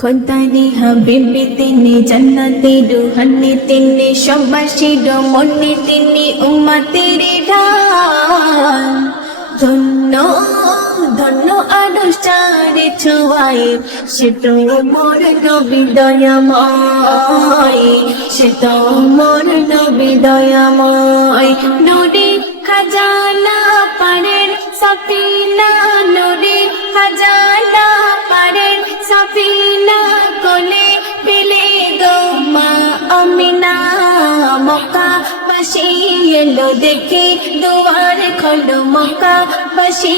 খোদারে হাবিবি তিনি, জান্নাতে রুহানি তিনি, সবাসীর মনে তিনি, উম্মতের ঢাল। ধন্য ধন্য আরশ চারে ছোঁয়ায়, সে তো মোর নবী দয়াময়, সে তো মোর নবী দয়াময়। নূরে খাজানা পারের সফিনা, নূরে খাজানা পারের সফিনা, কোলে পেলে গো মা আমিনা। মক্কা বাসী এলো দেখে দুয়ার খোলো, মক্কা বাসী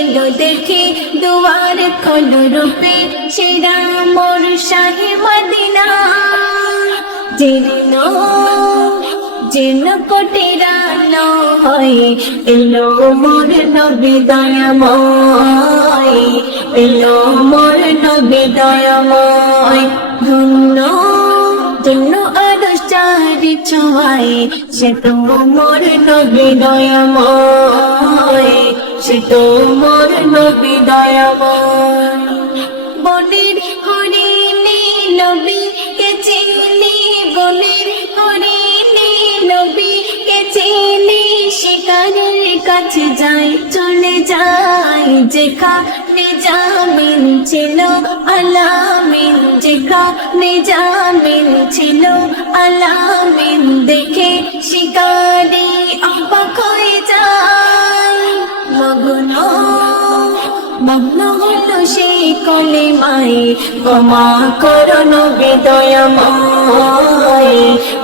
এলো দেখে দুয়ার খোলো, রূপে সেরা মোর শাহে মদিনা। যেন যেন কোটের আলো হয়ে এলো মোর নবী দয়াময়, এলো মোর নবী দয়াময়। ধন্য ধন্য আরশ চারি ছোঁয়ায়, সে তো মোর নবী দয়াময়, সে তো মোর নবী দয়াময়। বনের হরিণী নবীকে চিনি, বনের হরিণী নবীকে চিনি, শিকারের কাছে যাই চলে যাই, যেখানে জামিন ছিল আলামিন, যেখানে জামিন ছিল আলামিন, দেখে শিকারি অবাক হয়ে যায়। মগ্ন মগ্ন হলো সেই কলিমায়, ক্ষমা করো নবী দয়াময়,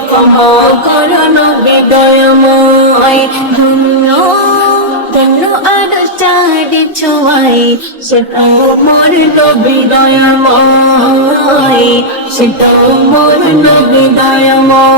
ক্ষমা করো নবী দয়াময়। ধন্য ধন্য আরশ চারি ছোঁয়ায়, সে তো মোর নবী দয়াময়, সে তো মোর নবী দয়াময়।